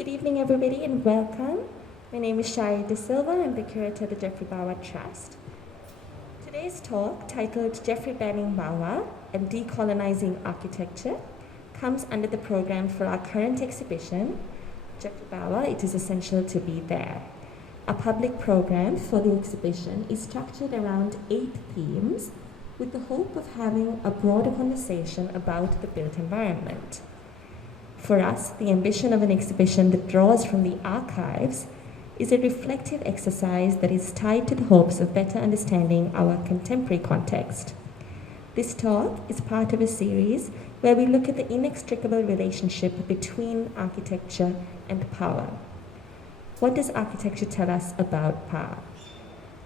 Good evening, everybody, and welcome. My name is Shai De Silva. I'm the curator of the Geoffrey Bawa Trust. Today's talk, titled Geoffrey Manning Bawa and Decolonizing Architecture, comes under the program for our current exhibition, Geoffrey Bawa, It is Essential to Be There. Our public program for the exhibition is structured around 8 themes with the hope of having a broader conversation about the built environment. For us, the ambition of an exhibition that draws from the archives is a reflective exercise that is tied to the hopes of better understanding our contemporary context. This talk is part of a series where we look at the inextricable relationship between architecture and power. What does architecture tell us about power?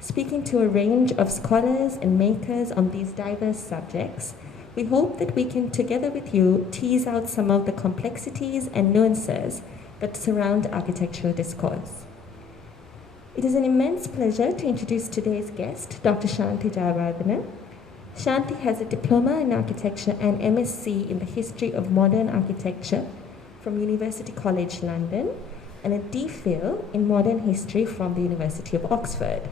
Speaking to a range of scholars and makers on these diverse subjects, we hope that we can, together with you, tease out some of the complexities and nuances that surround architectural discourse. It is an immense pleasure to introduce today's guest, Dr. Shanti Jayewardene. Shanti has a diploma in architecture and MSc in the history of modern architecture from University College London and a DPhil in modern history from the University of Oxford.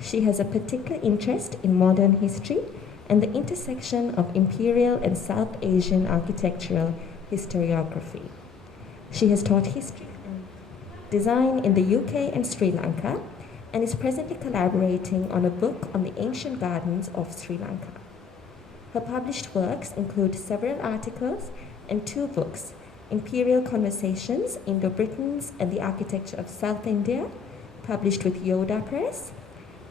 She has a particular interest in modern history and the intersection of imperial and South Asian architectural historiography. She has taught history and design in the UK and Sri Lanka and is presently collaborating on a book on the ancient gardens of Sri Lanka. Her published works include several articles and 2 books, Imperial Conversations, Indo-Britons and the Architecture of South India, published with Yoda Press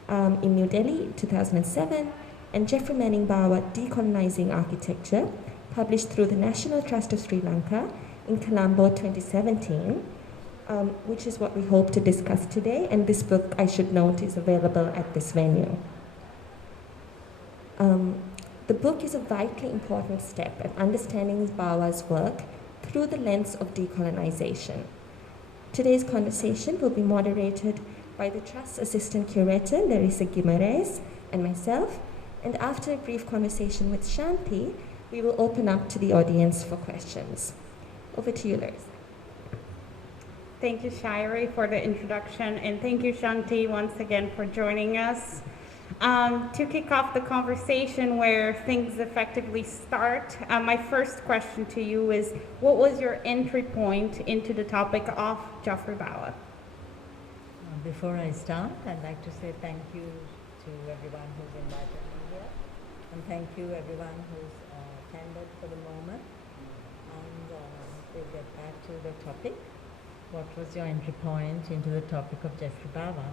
in New Delhi, 2007, and Geoffrey Manning Bawa, Decolonizing Architecture, published through the National Trust of Sri Lanka in Colombo 2017, which is what we hope to discuss today, and this book, I should note, is available at this venue. The book is a vitally important step at understanding Bawa's work through the lens of decolonization. Today's conversation will be moderated by the Trust's Assistant Curator, Larissa Guimarães, and myself, and after a brief conversation with Shanti, we will open up to the audience for questions. Over to you, Larissa. Thank you, Shairi, for the introduction, and thank you, Shanti, once again for joining us. To kick off the conversation where things effectively start, my first question to you is, what was your entry point into the topic of Geoffrey Bawa? Before I start, I'd like to say thank you to everyone who's invited me here, and thank you everyone who's attended for the moment, and we'll get back to the topic. What was your entry point into the topic of Geoffrey Bawa?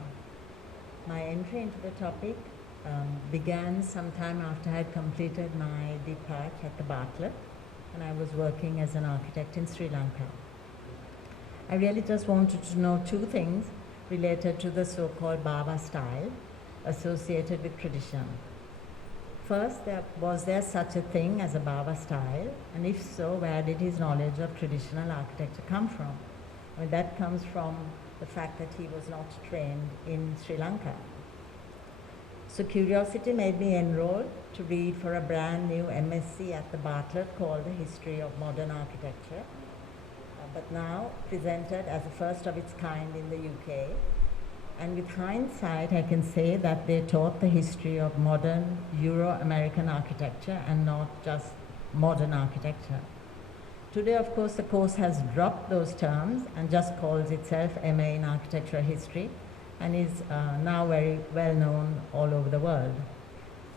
My entry into the topic began sometime after I had completed my DPAC at the Bartlett, and I was working as an architect in Sri Lanka. I really just wanted to know 2 things related to the so-called Bawa style associated with tradition. First, was there such a thing as a Bawa style? And if so, where did his knowledge of traditional architecture come from? I mean, that comes from the fact that he was not trained in Sri Lanka. So curiosity made me enroll to read for a brand new MSc at the Bartlett called The History of Modern Architecture, but now presented as the first of its kind in the UK. And with hindsight, I can say that they taught the history of modern Euro-American architecture and not just modern architecture. Today, of course, the course has dropped those terms and just calls itself MA in Architectural History and is now very well known all over the world.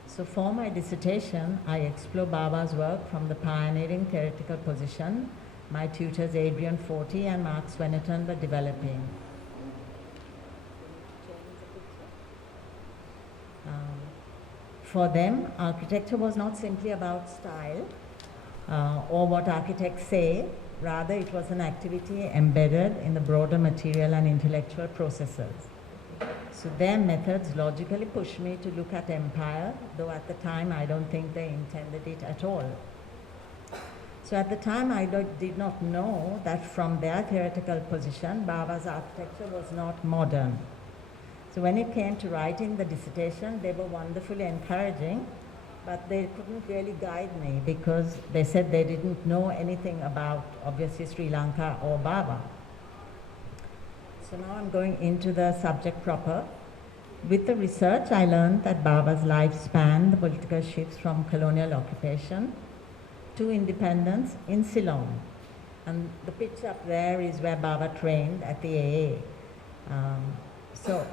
So for my dissertation, I explore Bawa's work from the pioneering theoretical position my tutors Adrian Forty and Mark Swennerton were developing. For them, architecture was not simply about style or what architects say, rather it was an activity embedded in the broader material and intellectual processes. So their methods logically pushed me to look at empire, though at the time I don't think they intended it at all. So at the time I did not know that from their theoretical position, Bawa's architecture was not modern. So when it came to writing the dissertation, they were wonderfully encouraging, but they couldn't really guide me because they said they didn't know anything about, obviously, Sri Lanka or Bawa. So now I'm going into the subject proper. With the research, I learned that Bawa's life spanned the political shifts from colonial occupation to independence in Ceylon. And the picture up there is where Bawa trained at the AA. So,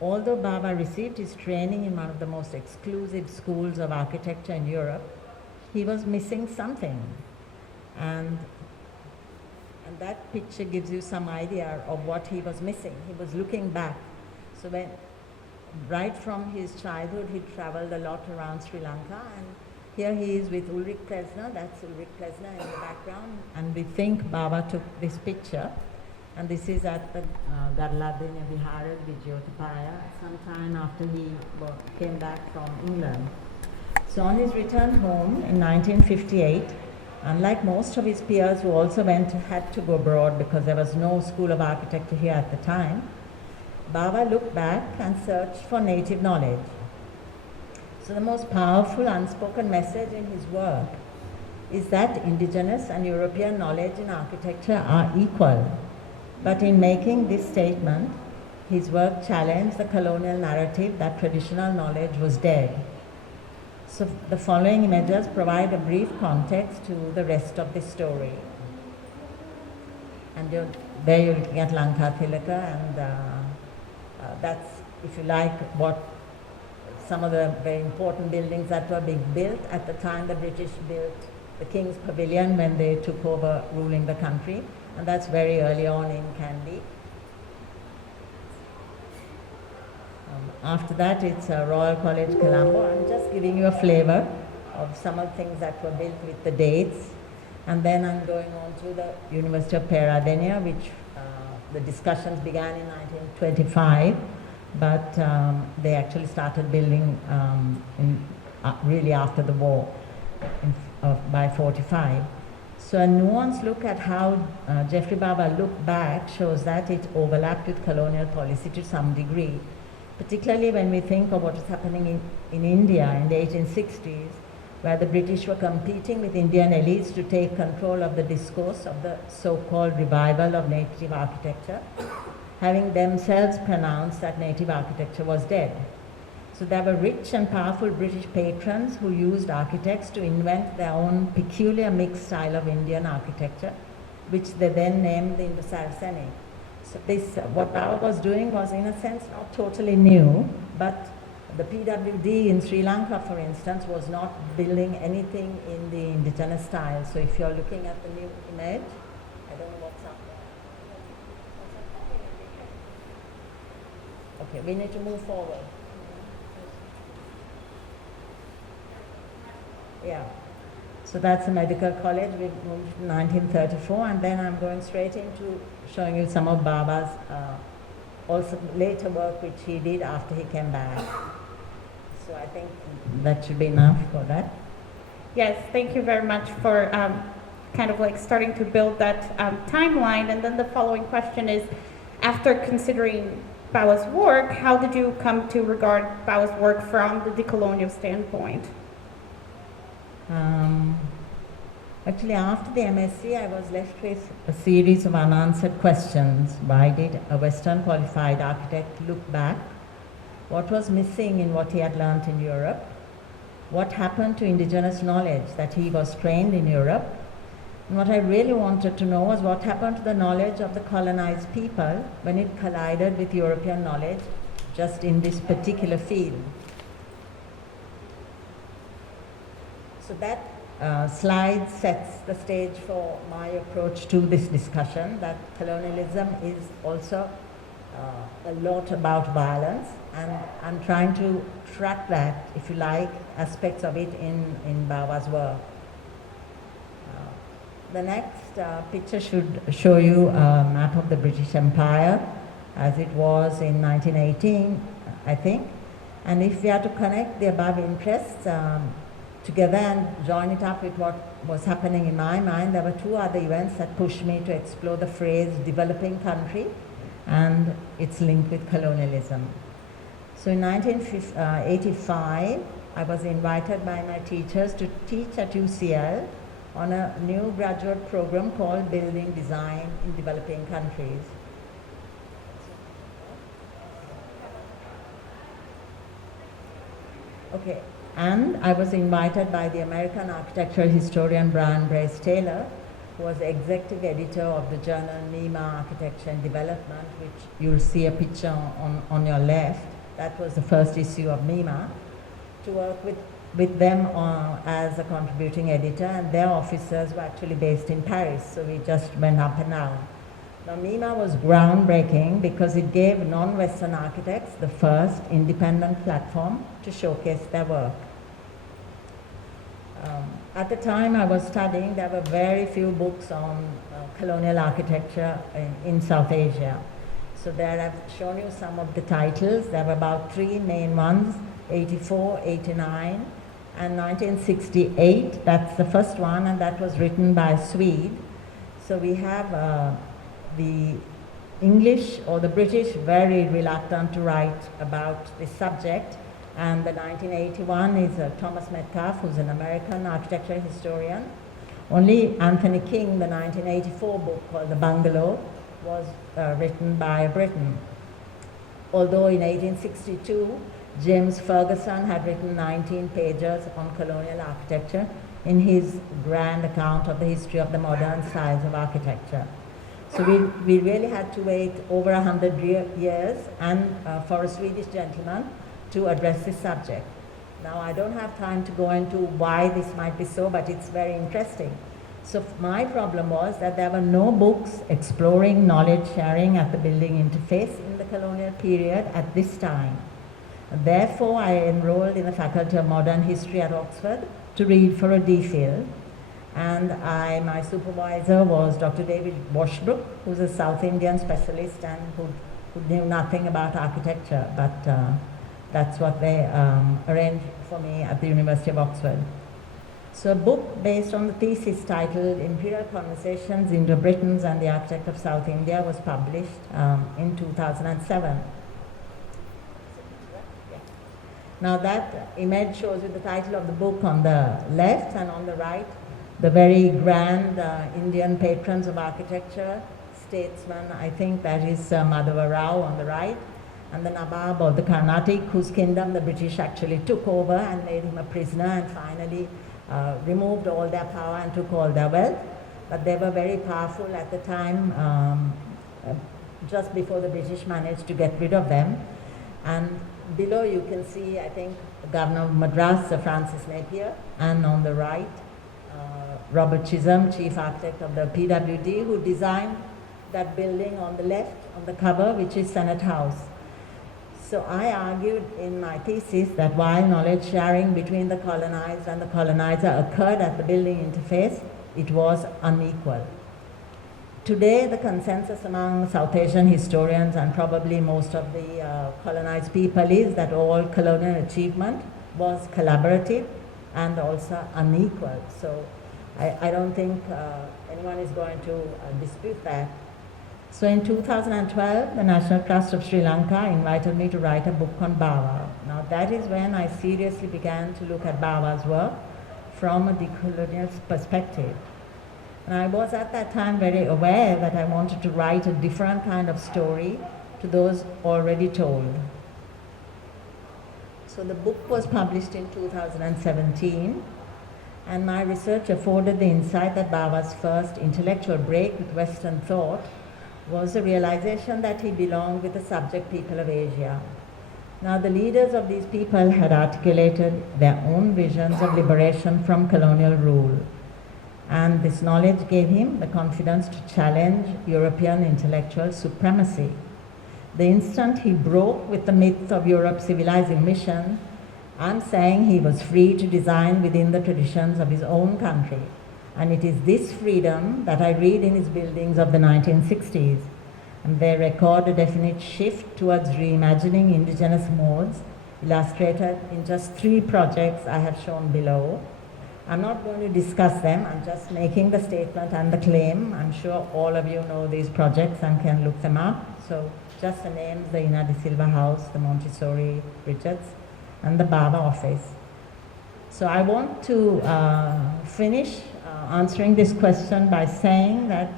although Bawa received his training in one of the most exclusive schools of architecture in Europe, he was missing something. And that picture gives you some idea of what he was missing. He was looking back. So right from his childhood, he traveled a lot around Sri Lanka, and here he is with Ulrich Plesner. That's Ulrich Plesner in the background, and we think Bawa took this picture, and this is at the Garladine Vihara Vijayotapaya sometime after he came back from England. So on his return home in 1958, unlike most of his peers who also had to go abroad because there was no school of architecture here at the time, Bawa looked back and searched for native knowledge. So the most powerful unspoken message in his work is that indigenous and European knowledge in architecture are equal. But in making this statement, his work challenged the colonial narrative that traditional knowledge was dead. So the following images provide a brief context to the rest of the story. And there you're looking at Lanka Tilaka, and that's, if you like, what some of the very important buildings that were being built at the time the British built the King's Pavilion when they took over ruling the country, and that's very early on in Kandy. After that, it's Royal College Colombo. I'm just giving you a flavor of some of the things that were built with the dates. And then I'm going on to the University of Peradeniya, which the discussions began in 1925, but they actually started building really after the war, by 45. So a nuanced look at how Geoffrey Bawa looked back shows that it overlapped with colonial policy to some degree, particularly when we think of what was happening in India in the 1860s, where the British were competing with Indian elites to take control of the discourse of the so-called revival of native architecture, having themselves pronounced that native architecture was dead. So there were rich and powerful British patrons who used architects to invent their own peculiar mixed style of Indian architecture, which they then named the Indo-Saracenic. So what Bawa was doing was, in a sense, not totally new, but the PWD in Sri Lanka, for instance, was not building anything in the indigenous style. So if you're looking at the new image, I don't know what's up there. Okay, we need to move forward. Yeah. So that's a medical college. We moved in 1934, and then I'm going straight into showing you some of Bawa's also later work which he did after he came back. So I think that should be enough for that. Yes, thank you very much for kind of like starting to build that timeline. And then the following question is, after considering Bawa's work, how did you come to regard Bawa's work from the decolonial standpoint? Actually, after the MSc, I was left with a series of unanswered questions. Why did a Western qualified architect look back? What was missing in what he had learnt in Europe? What happened to indigenous knowledge that he was trained in Europe? And what I really wanted to know was what happened to the knowledge of the colonized people when it collided with European knowledge just in this particular field. So that slide sets the stage for my approach to this discussion, that colonialism is also a lot about violence, and I'm trying to track that, if you like, aspects of it in Bawa's work. The next picture should show you a map of the British Empire as it was in 1918, I think. And if we are to connect the above interests together and join it up with what was happening in my mind, there were two other events that pushed me to explore the phrase developing country and its link with colonialism. So in 1985, I was invited by my teachers to teach at UCL on a new graduate program called Building Design in Developing Countries. Okay, and I was invited by the American architectural historian Brian Brace Taylor, who was the executive editor of the journal MEMA Architecture and Development, which you'll see a picture on your left. That was the first issue of MEMA, to work with them as a contributing editor, and their officers were actually based in Paris, so we just went up and down. Now, MEMA was groundbreaking because it gave non-Western architects the first independent platform to showcase their work. At the time I was studying, there were very few books on colonial architecture in South Asia. So there I've shown you some of the titles. There were about 3 main ones, 84, 89, and 1968. That's the first one, and that was written by a Swede. So we have the English or the British very reluctant to write about this subject. And the 1981 is Thomas Metcalf, who's an American architecture historian. Only Anthony King, the 1984 book called The Bungalow, was written by a Briton. Although in 1862, James Ferguson had written 19 pages on colonial architecture in his grand account of the history of the modern styles of architecture. So we really had to wait over 100 years and for a Swedish gentleman to address this subject. Now, I don't have time to go into why this might be so, but it's very interesting. So my problem was that there were no books exploring knowledge sharing at the building interface in the colonial period at this time. Therefore, I enrolled in the Faculty of Modern History at Oxford to read for a DPhil. And my supervisor was Dr. David Washbrook, who's a South Indian specialist and who knew nothing about architecture, but that's what they arranged for me at the University of Oxford. So a book based on the thesis titled Imperial Conversations, Indo-Britons and the Architect of South India was published in 2007. Now that image shows you the title of the book on the left, and on the right, the very grand Indian patrons of architecture, statesman, I think that is Madhava Rao on the right, and the Nawab of the Carnatic, whose kingdom the British actually took over and made him a prisoner and finally removed all their power and took all their wealth. But they were very powerful at the time, just before the British managed to get rid of them. And below you can see, I think, the Governor of Madras, Sir Francis Napier, and on the right, Robert Chisholm, Chief Architect of the PWD, who designed that building on the left, on the cover, which is Senate House. So I argued in my thesis that while knowledge sharing between the colonized and the colonizer occurred at the building interface, it was unequal. Today, the consensus among South Asian historians and probably most of the colonized people is that all colonial achievement was collaborative and also unequal. So I don't think anyone is going to dispute that. So in 2012, the National Trust of Sri Lanka invited me to write a book on Bawa. Now that is when I seriously began to look at Bawa's work from a decolonial perspective. And I was at that time very aware that I wanted to write a different kind of story to those already told. So the book was published in 2017, and my research afforded the insight that Bawa's first intellectual break with Western thought was the realization that he belonged with the subject people of Asia. Now, the leaders of these people had articulated their own visions of liberation from colonial rule, and this knowledge gave him the confidence to challenge European intellectual supremacy. The instant he broke with the myth of Europe's civilizing mission, I'm saying he was free to design within the traditions of his own country. And it is this freedom that I read in his buildings of the 1960s. And they record a definite shift towards reimagining indigenous modes, illustrated in just 3 projects I have shown below. I'm not going to discuss them, I'm just making the statement and the claim. I'm sure all of you know these projects and can look them up. So just the names, the Ina de Silva House, the Montessori Richards, and the Bawa office. So I want to finish answering this question by saying that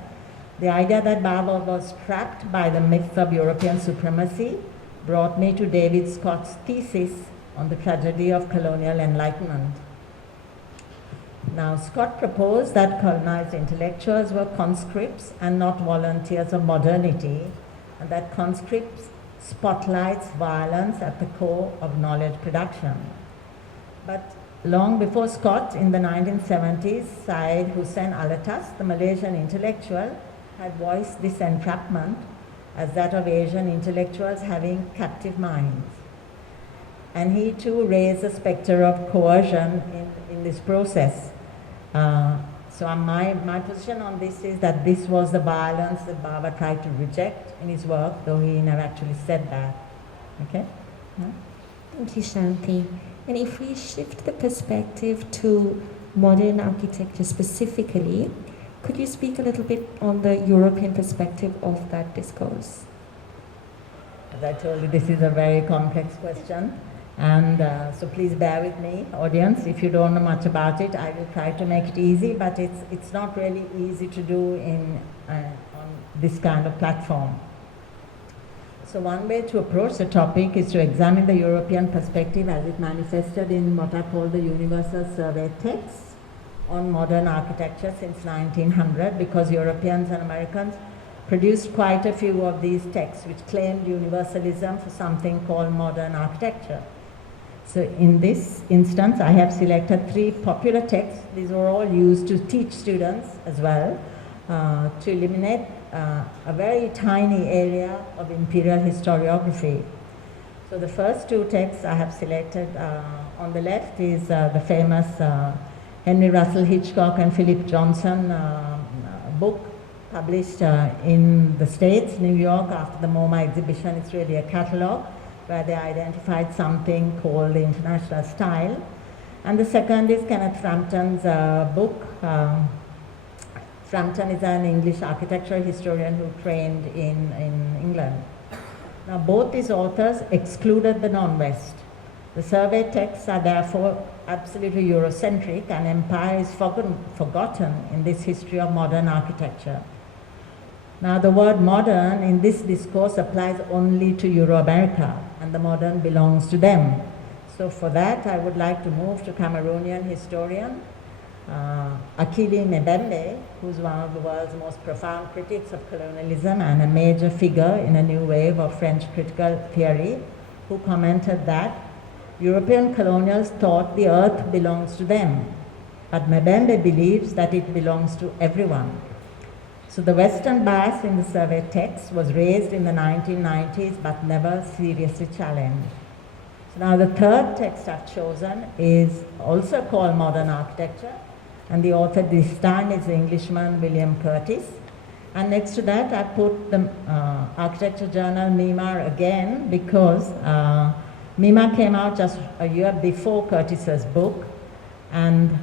the idea that Bawa was trapped by the myth of European supremacy brought me to David Scott's thesis on the tragedy of colonial enlightenment. Now, Scott proposed that colonized intellectuals were conscripts and not volunteers of modernity, and that conscripts spotlights violence at the core of knowledge production. But long before Scott, in the 1970s, Syed Hussein Alatas, the Malaysian intellectual, had voiced this entrapment as that of Asian intellectuals having captive minds. And he too raised the specter of coercion in this process. So my position on this is that this was the violence that Bawa tried to reject in his work, though he never actually said that. Okay? Yeah? Thank you, Shanti. And if we shift the perspective to modern architecture specifically, could you speak a little bit on the European perspective of that discourse? As I told you, this is a very complex question. And so please bear with me, audience. If you don't know much about it, I will try to make it easy, but it's not really easy to do on this kind of platform. So one way to approach the topic is to examine the European perspective as it manifested in what I call the universal survey text on modern architecture since 1900, because Europeans and Americans produced quite a few of these texts which claimed universalism for something called modern architecture. So in this instance, I have selected 3 popular texts. These were all used to teach students as well, to eliminate a very tiny area of imperial historiography. So the first 2 texts I have selected on the left is the famous Henry Russell Hitchcock and Philip Johnson book published in the States, New York, after the MoMA exhibition. It's really a catalogue where they identified something called the international style. And the second is Kenneth Frampton's book. Frampton is an English architectural historian who trained in England. Now, both these authors excluded the non-West. The survey texts are therefore absolutely Eurocentric, and empire is forgotten in this history of modern architecture. Now, the word modern in this discourse applies only to Euro-America, and the modern belongs to them. So for that, I would like to move to Cameroonian historian Akili Mbembe, who's one of the world's most profound critics of colonialism and a major figure in a new wave of French critical theory, who commented that European colonials thought the earth belongs to them, but Mbembe believes that it belongs to everyone. So the Western bias in the survey text was raised in the 1990s but never seriously challenged. So now the third text I've chosen is also called Modern Architecture, and the author this time is the Englishman William Curtis. And next to that I put the architecture journal Mimar again, because Mimar came out just a year before Curtis's book, and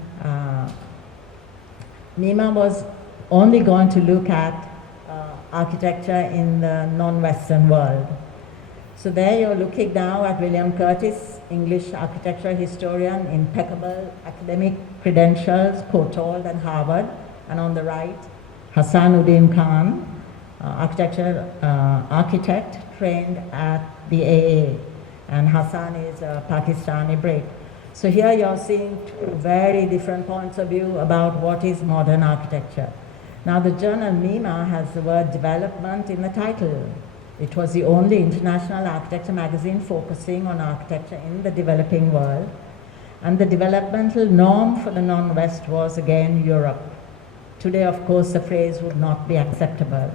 Mimar was only going to look at architecture in the non-Western world. So there you're looking now at William Curtis, English architectural historian, impeccable academic credentials, Courtauld and Harvard, and on the right, Hassanuddin Khan, architect trained at the AA, and Hassan is a Pakistani Brit. So here you're seeing 2 very different points of view about what is modern architecture. Now the journal Mima has the word development in the title. It was the only international architecture magazine focusing on architecture in the developing world. And the developmental norm for the non-West was again Europe. Today, of course, the phrase would not be acceptable.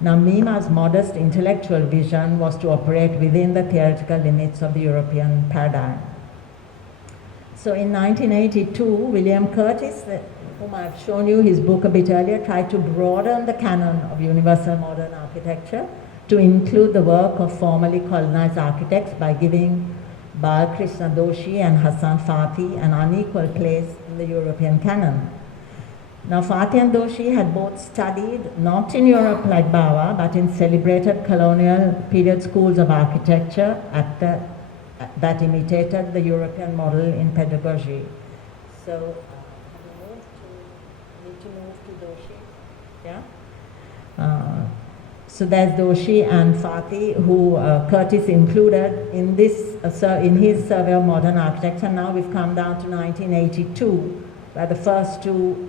Now, Mima's modest intellectual vision was to operate within the theoretical limits of the European paradigm. So in 1982, William Curtis, whom I've shown you his book a bit earlier, tried to broaden the canon of universal modern architecture to include the work of formerly colonized architects by giving Balkrishna Doshi and Hassan Fathi an unequal place in the European canon. Now, Fathi and Doshi had both studied not in Europe like Bawa, but in celebrated colonial period schools of architecture that imitated the European model in pedagogy. So, need to move to Doshi, yeah? So there's Doshi and Fatih, who Curtis included in this in his survey of modern architecture. Now we've come down to 1982, where the first two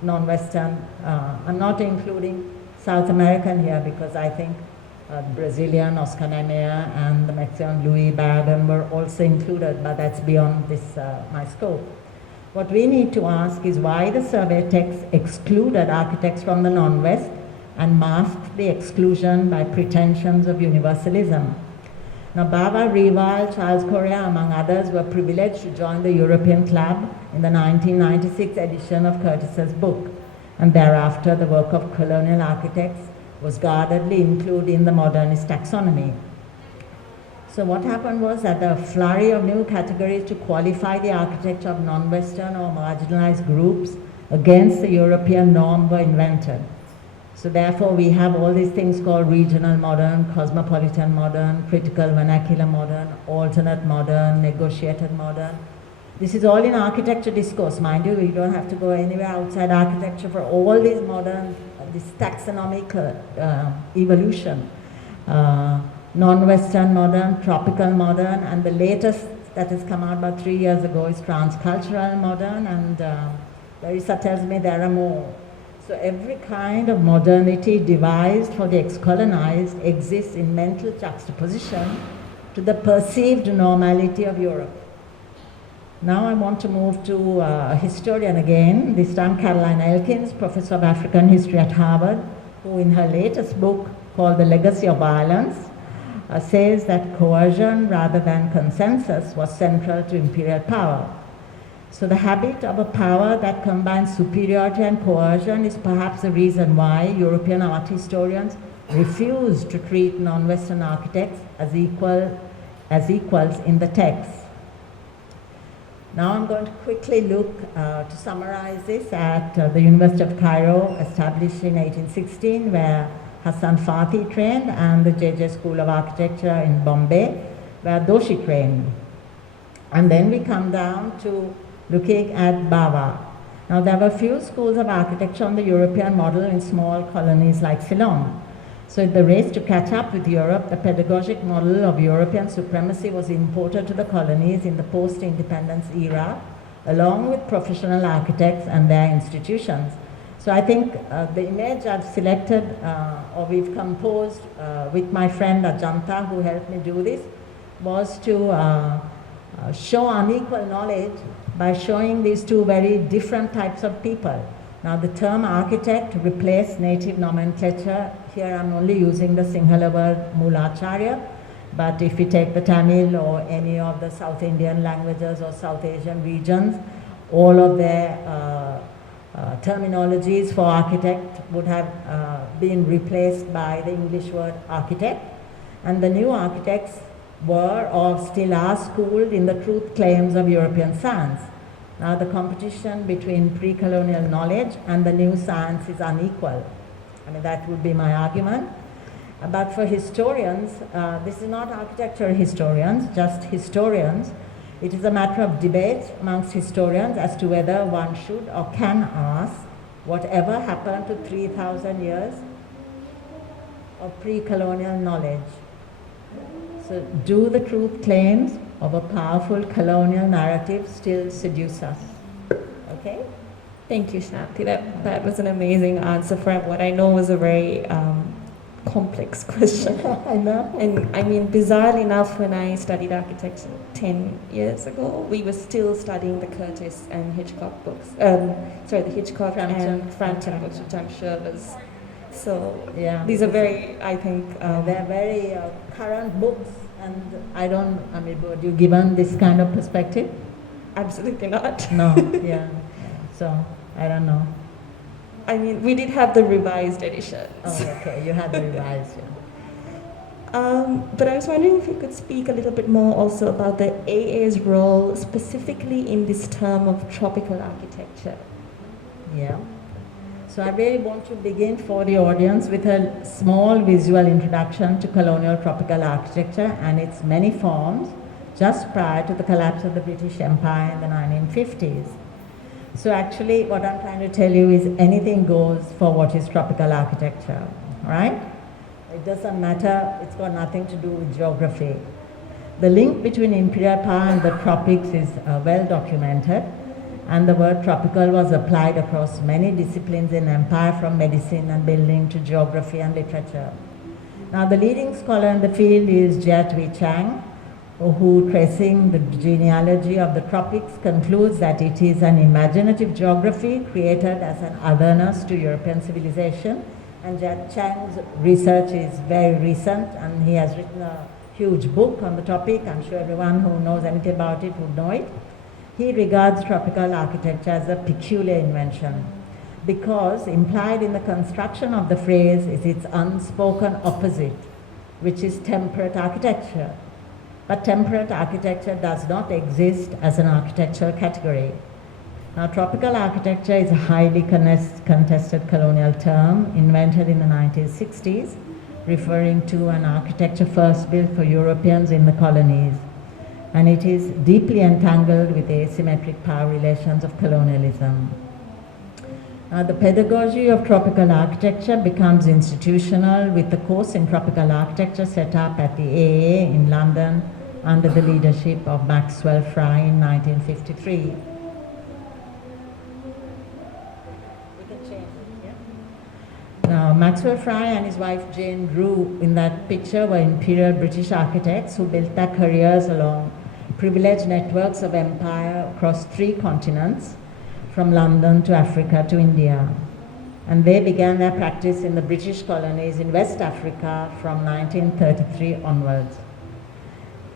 non-Western, I'm not including South American here because I think Brazilian Oscar Niemeyer and the Mexican Louis Barragan were also included, but that's beyond this my scope. What we need to ask is why the survey text excluded architects from the non-West and masked the exclusion by pretensions of universalism. Now, Bawa, Rival, Charles Correa, among others, were privileged to join the European Club in the 1996 edition of Curtis's book, and thereafter the work of colonial architects was guardedly included in the modernist taxonomy. So what happened was that a flurry of new categories to qualify the architecture of non-Western or marginalized groups against the European norm were invented. So therefore we have all these things called regional modern, cosmopolitan modern, critical vernacular modern, alternate modern, negotiated modern. This is all in architecture discourse, mind you. We don't have to go anywhere outside architecture for all these modern, this taxonomic evolution. Non-Western modern, tropical modern, and the latest that has come out about 3 years ago is transcultural modern, and Larissa tells me there are more. So every kind of modernity devised for the ex-colonized exists in mental juxtaposition to the perceived normality of Europe. Now I want to move to a historian again, this time Caroline Elkins, professor of African history at Harvard, who in her latest book called The Legacy of Violence says that coercion rather than consensus was central to imperial power. So the habit of a power that combines superiority and coercion is perhaps the reason why European art historians refuse to treat non-Western architects as equals in the text. Now I'm going to quickly look to summarize this at the University of Cairo, established in 1816, where Hassan Fatih trained, and the JJ School of Architecture in Bombay, where Doshi trained. And then we come down to looking at Bawa. Now there were few schools of architecture on the European model in small colonies like Ceylon. So in the race to catch up with Europe, the pedagogic model of European supremacy was imported to the colonies in the post-independence era, along with professional architects and their institutions. So I think the image I've selected, or we've composed with my friend Ajanta, who helped me do this, was to show unequal knowledge by showing these two very different types of people. Now the term architect replaced native nomenclature. Here I'm only using the Sinhala word Mulacharya, but if we take the Tamil or any of the South Indian languages or South Asian regions, all of their terminologies for architect would have been replaced by the English word architect, and the new architects were or still are schooled in the truth claims of European science. Now the competition between pre-colonial knowledge and the new science is unequal. I mean, that would be my argument. But for historians, this is not architectural historians, just historians. It is a matter of debate amongst historians as to whether one should or can ask whatever happened to 3,000 years of pre-colonial knowledge. So do the truth claims of a powerful colonial narrative still seduce us? Okay? Thank you, Shanti. That was an amazing answer for what I know was a very complex question. I know. And I mean, bizarrely enough, when I studied architecture 10 years ago, we were still studying the Curtis and Hitchcock books. The Hitchcock and Frampton books, which I'm sure was so. Yeah. These are very, I think. They're very current books, and would you given this kind of perspective? Absolutely not. No. Yeah. So I don't know. I mean, we did have the revised editions. Oh, okay. You had the revised, yeah. But I was wondering if you could speak a little bit more also about the AA's role specifically in this term of tropical architecture. Yeah. So I really want to begin for the audience with a small visual introduction to colonial tropical architecture and its many forms just prior to the collapse of the British Empire in the 1950s. So actually what I'm trying to tell you is anything goes for what is tropical architecture, right? It doesn't matter, it's got nothing to do with geography. The link between imperial power and the tropics is well documented, and the word tropical was applied across many disciplines in empire, from medicine and building to geography and literature. Now, the leading scholar in the field is Jia Chang, who, tracing the genealogy of the tropics, concludes that it is an imaginative geography created as an otherness to European civilization. And Jia Chang's research is very recent, and he has written a huge book on the topic. I'm sure everyone who knows anything about it would know it. He regards tropical architecture as a peculiar invention, because implied in the construction of the phrase is its unspoken opposite, which is temperate architecture. But temperate architecture does not exist as an architectural category. Now, tropical architecture is a highly contested colonial term invented in the 1960s, referring to an architecture first built for Europeans in the colonies. And it is deeply entangled with the asymmetric power relations of colonialism. Now, the pedagogy of tropical architecture becomes institutional with the course in tropical architecture set up at the AA in London under the leadership of Maxwell Fry in 1953. Now, Maxwell Fry and his wife Jane Drew in that picture were imperial British architects who built their careers along privileged networks of empire across 3 continents, from London to Africa to India. And they began their practice in the British colonies in West Africa from 1933 onwards.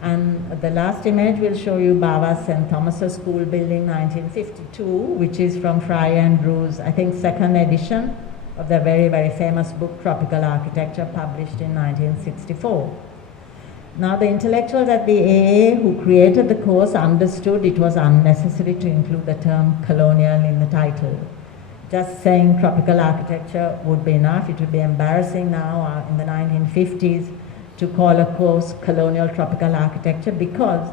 And the last image will show you Bawa's St. Thomas's School building 1952, which is from Fry and Drew's, I think, 2nd edition of their very, very famous book, Tropical Architecture, published in 1964. Now, the intellectuals at the AA who created the course understood it was unnecessary to include the term colonial in the title. Just saying tropical architecture would be enough. It would be embarrassing now in the 1950s to call a course colonial tropical architecture, because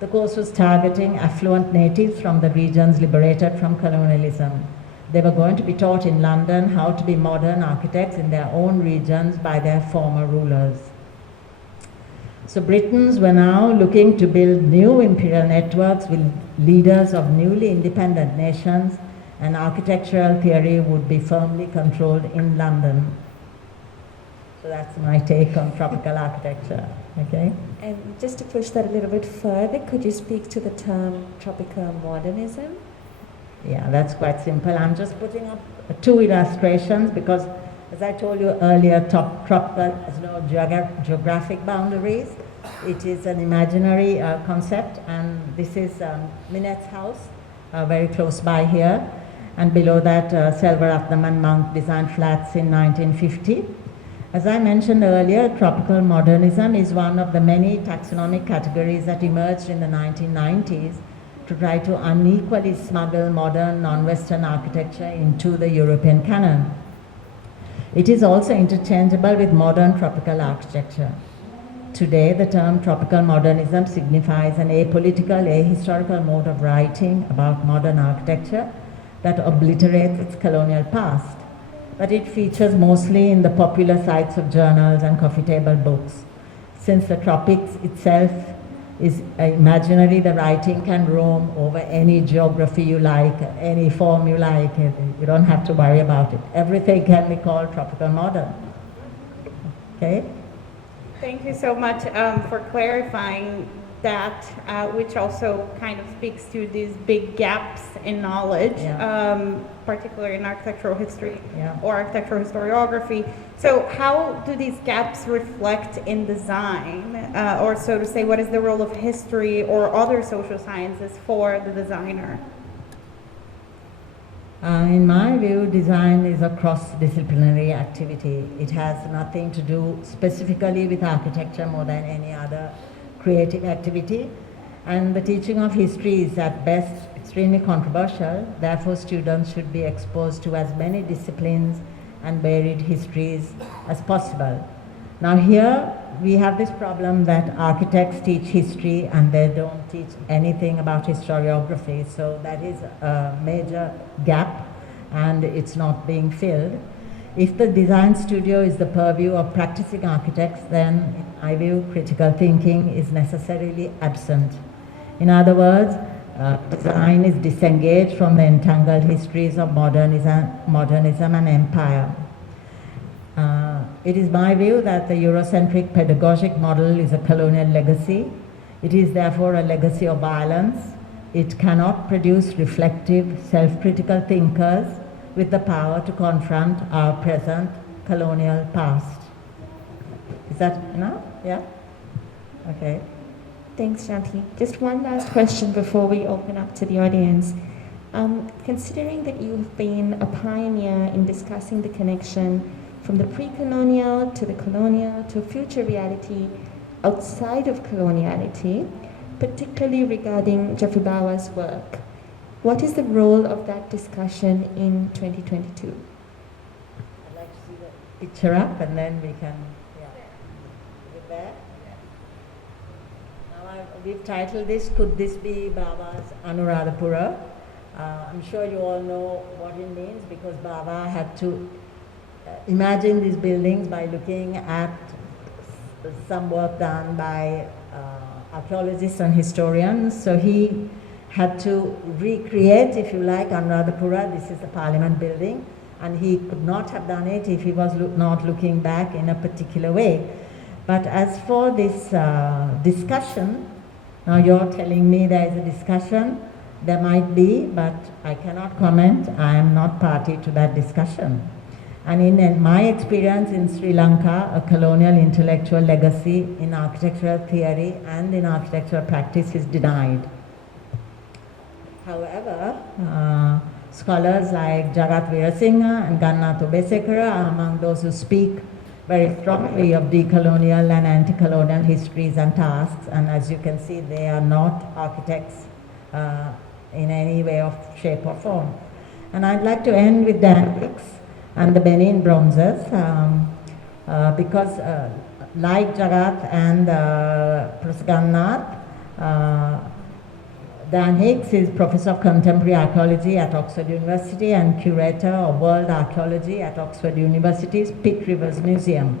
the course was targeting affluent natives from the regions liberated from colonialism. They were going to be taught in London how to be modern architects in their own regions by their former rulers. So Britons were now looking to build new imperial networks with leaders of newly independent nations, and architectural theory would be firmly controlled in London. So that's my take on tropical architecture, okay? And just to push that a little bit further, could you speak to the term tropical modernism? Yeah, that's quite simple. I'm just putting up 2 illustrations because, as I told you earlier, tropical has no geographic boundaries. It is an imaginary concept, and this is Minette's house, very close by here. And below that, Selvaratnam and Monk designed flats in 1950. As I mentioned earlier, tropical modernism is one of the many taxonomic categories that emerged in the 1990s to try to unequally smuggle modern non-Western architecture into the European canon. It is also interchangeable with modern tropical architecture. Today, the term tropical modernism signifies an apolitical, ahistorical mode of writing about modern architecture that obliterates its colonial past, but it features mostly in the popular sites of journals and coffee table books. Since the tropics itself is imaginary, the writing can roam over any geography you like, any form you like. You don't have to worry about it. Everything can be called tropical modern. Okay? Thank you so much for clarifying that, which also kind of speaks to these big gaps in knowledge, particularly in architectural history or architectural historiography. So how do these gaps reflect in design? Or so to say, what is the role of history or other social sciences for the designer? In my view, design is a cross-disciplinary activity. It has nothing to do specifically with architecture more than any other creative activity. And the teaching of history is at best extremely controversial. Therefore, students should be exposed to as many disciplines and varied histories as possible. Now here, we have this problem that architects teach history and they don't teach anything about historiography. So that is a major gap and it's not being filled. If the design studio is the purview of practicing architects, then in my view, critical thinking is necessarily absent. In other words, design is disengaged from the entangled histories of modernism and empire. It is my view that the Eurocentric pedagogic model is a colonial legacy. It is therefore a legacy of violence. It cannot produce reflective, self-critical thinkers with the power to confront our present colonial past. Is that enough? Yeah? Okay. Thanks, Shanti. Just one last question before we open up to the audience. Considering that you've been a pioneer in discussing the connection from the pre-colonial to the colonial to future reality outside of coloniality, particularly regarding Geoffrey Bawa's work, what is the role of that discussion in 2022? I'd like to see the picture up and then we can, yeah. Is it there? Now we've titled this, Could This Be Bawa's Anuradhapura? I'm sure you all know what it means because Bawa had to imagine these buildings by looking at some work done by archaeologists and historians. So he had to recreate, if you like, Anuradhapura. This is the Parliament building, and he could not have done it if he was not looking back in a particular way. But as for this discussion, now you're telling me there is a discussion. There might be, but I cannot comment. I am not party to that discussion. And in my experience in Sri Lanka, a colonial intellectual legacy in architectural theory and in architectural practice is denied. However, scholars like Jagat Veerasinghe and Gannath Obesekara are among those who speak very strongly of decolonial and anti-colonial histories and tasks, and as you can see, they are not architects in any way of shape or form. And I'd like to end with Dan Hicks and the Benin bronzes, because like Jagat and Professor Gannath, Dan Hicks is Professor of Contemporary Archaeology at Oxford University and Curator of World Archaeology at Oxford University's Pitt Rivers Museum.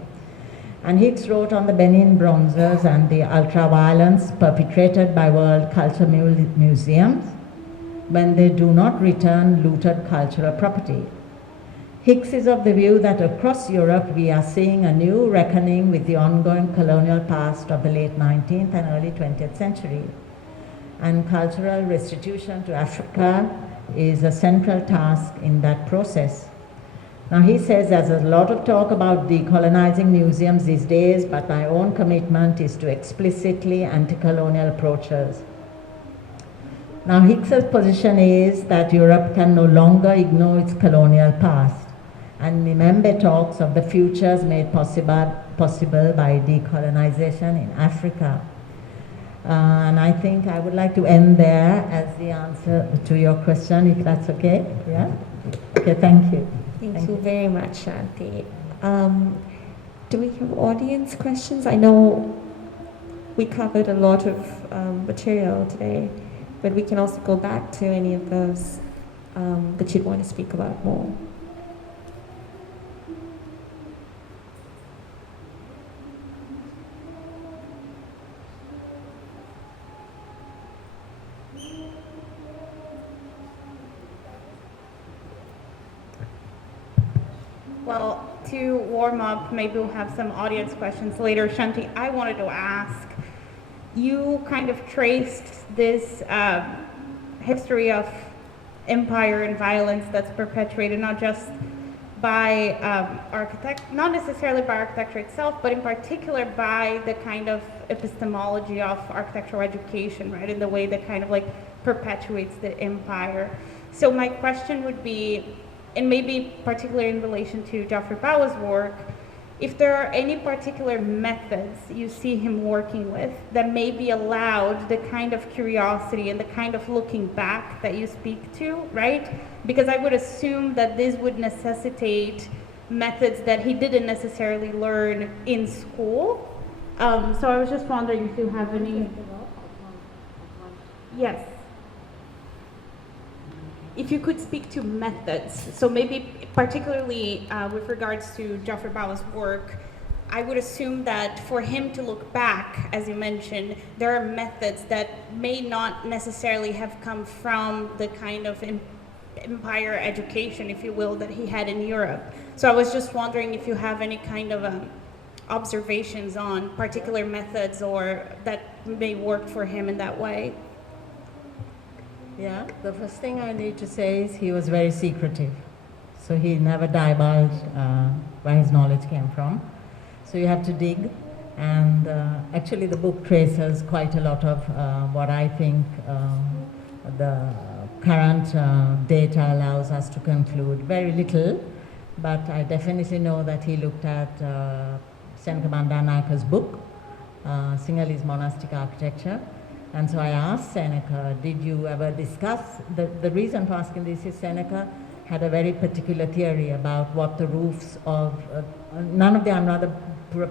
And Hicks wrote on the Benin bronzes and the ultra-violence perpetrated by world culture museums when they do not return looted cultural property. Hicks is of the view that across Europe we are seeing a new reckoning with the ongoing colonial past of the late 19th and early 20th century. And cultural restitution to Africa is a central task in that process. Now he says there's a lot of talk about decolonizing museums these days, but my own commitment is to explicitly anti-colonial approaches. Now Hicks's position is that Europe can no longer ignore its colonial past, and Membe talks of the futures made possible by decolonization in Africa. And I think I would like to end there as the answer to your question, if that's okay. Yeah? Okay, thank you. Thank you very much, Shanti. Do we have audience questions? I know we covered a lot of material today, but we can also go back to any of those that you'd want to speak about more. Well, to warm up, maybe we'll have some audience questions later. Shanti, I wanted to ask, you kind of traced this history of empire and violence that's perpetuated not just by not necessarily by architecture itself, but in particular by the kind of epistemology of architectural education, right, in the way that kind of like perpetuates the empire. So my question would be, and maybe particularly in relation to Geoffrey Bawa's work, if there are any particular methods you see him working with that maybe allowed the kind of curiosity and the kind of looking back that you speak to, right? Because I would assume that this would necessitate methods that he didn't necessarily learn in school. So I was just wondering if you have any... Yes. If you could speak to methods, so maybe particularly with regards to Geoffrey Bawa's work, I would assume that for him to look back, as you mentioned, there are methods that may not necessarily have come from the kind of empire education, if you will, that he had in Europe. So I was just wondering if you have any kind of observations on particular methods or that may work for him in that way. Yeah, the first thing I need to say is he was very secretive. So he never divulged where his knowledge came from. So you have to dig, and actually the book traces quite a lot of what I think the current data allows us to conclude. Very little, but I definitely know that he looked at Senaka Bandanayaka's book, Sinhalese Monastic Architecture. And so I asked Senaka, did you ever discuss, the reason for asking this is Senaka had a very particular theory about what the roofs of, none of the Anuradha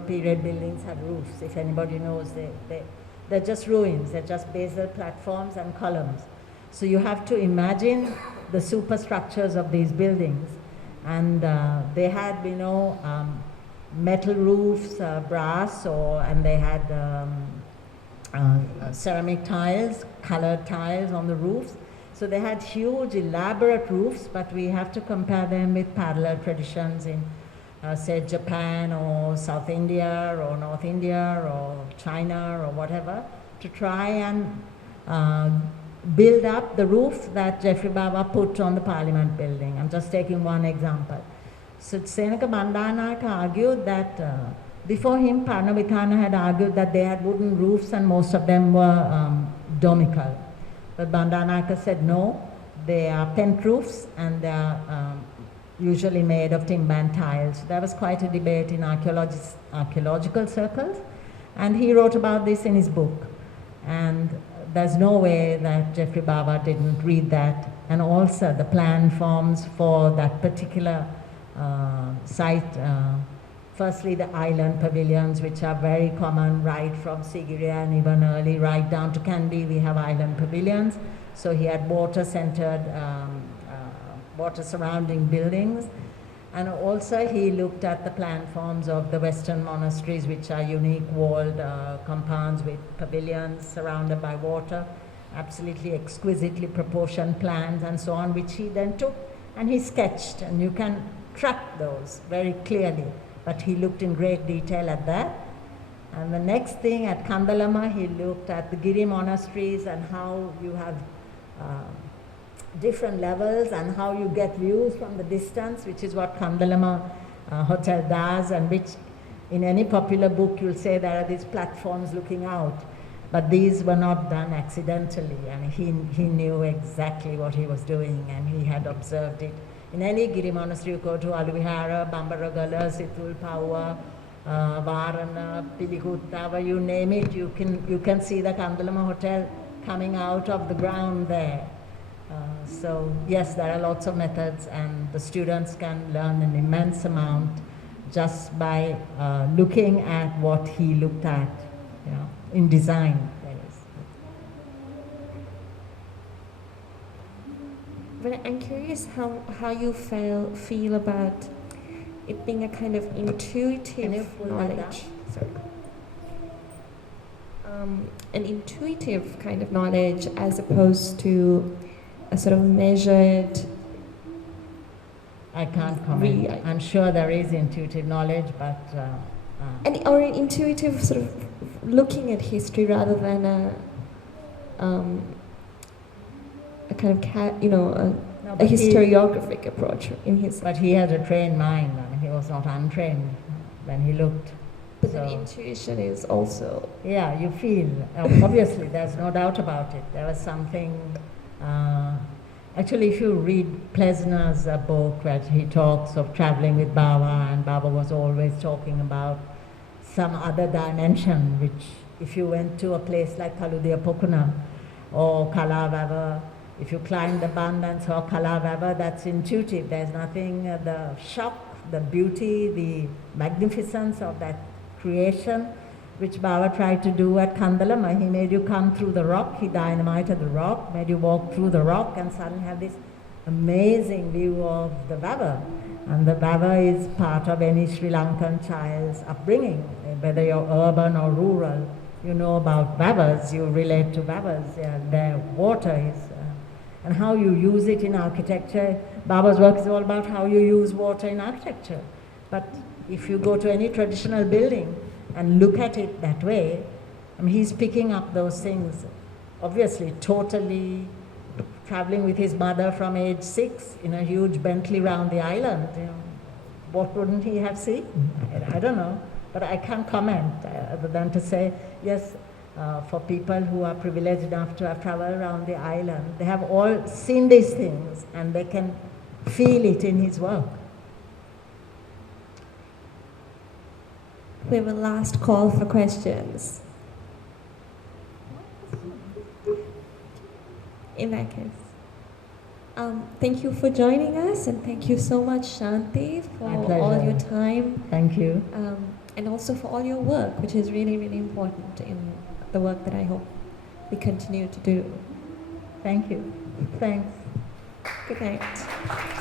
period buildings had roofs. If anybody knows, they're just ruins, they're just basal platforms and columns. So you have to imagine the superstructures of these buildings. And they had, metal roofs, brass, and they had ceramic tiles, colored tiles on the roofs. So they had huge, elaborate roofs, but we have to compare them with parallel traditions in, say, Japan or South India or North India or China or whatever, to try and build up the roof that Geoffrey Bawa put on the Parliament building. I'm just taking one example. So Senaka Bandanayaka argued that before him, Parnavithana had argued that they had wooden roofs and most of them were domical. But Bandanayaka said no, they are pent roofs and they are usually made of timber and tiles. There was quite a debate in archaeological circles, and he wrote about this in his book. And there's no way that Geoffrey Bawa didn't read that. And also the plan forms for that particular site, firstly the island pavilions, which are very common right from Sigiriya and even early right down to Kandy, we have island pavilions. So he had water-centered, water surrounding buildings. And also he looked at the plan forms of the Western monasteries, which are unique walled compounds with pavilions surrounded by water, absolutely exquisitely proportioned plans and so on, which he then took and he sketched, and you can track those very clearly. But he looked in great detail at that. And the next thing at Kandalama, he looked at the Giri monasteries and how you have different levels and how you get views from the distance, which is what Kandalama Hotel does, and which in any popular book you'll say there are these platforms looking out. But these were not done accidentally, and he knew exactly what he was doing, and he had observed it. In any Giri monastery, you go to Aluvihara, Bambaragala, Situl, Paua, Varana, Pilikutta, you name it, you can see the Kandalama Hotel coming out of the ground there. So yes, there are lots of methods, and the students can learn an immense amount just by looking at what he looked at, in design. But I'm curious how you feel about it being a kind of intuitive knowledge. Sorry. An intuitive kind of knowledge as opposed to a sort of measured. I can't comment. I'm sure there is intuitive knowledge, but or an intuitive sort of looking at history rather than a kind of a historiographic approach in his. But he had a trained mind. I mean, he was not untrained when he looked. But the intuition is also. Yeah, you feel. Obviously, there's no doubt about it. There was something. Actually, if you read Plesner's book, where he talks of traveling with Bawa, and Bawa was always talking about some other dimension, which if you went to a place like Kaludia Pokuna or Kalavava, if you climb the band and saw Kalavava, that's intuitive. There's nothing, the shock, the beauty, the magnificence of that creation, which Bawa tried to do at Kandalama. He made you come through the rock, he dynamited the rock, made you walk through the rock and suddenly have this amazing view of the Vava. And the Bawa is part of any Sri Lankan child's upbringing, whether you're urban or rural. You know about Bawas, you relate to Bawas, their water is, and how you use it in architecture. Bawa's work is all about how you use water in architecture. But if you go to any traditional building and look at it that way, I mean, he's picking up those things, obviously, totally traveling with his mother from age 6 in a huge Bentley round the island. You know, what wouldn't he have seen? I don't know, but I can't comment other than to say, yes, for people who are privileged enough to have traveled around the island, they have all seen these things and they can feel it in his work. We have a last call for questions. In that case, thank you for joining us, and thank you so much, Shanti, for all your time. Thank you. And also for all your work, which is really, really important in the work that I hope we continue to do. Thank you. Thanks. Good night.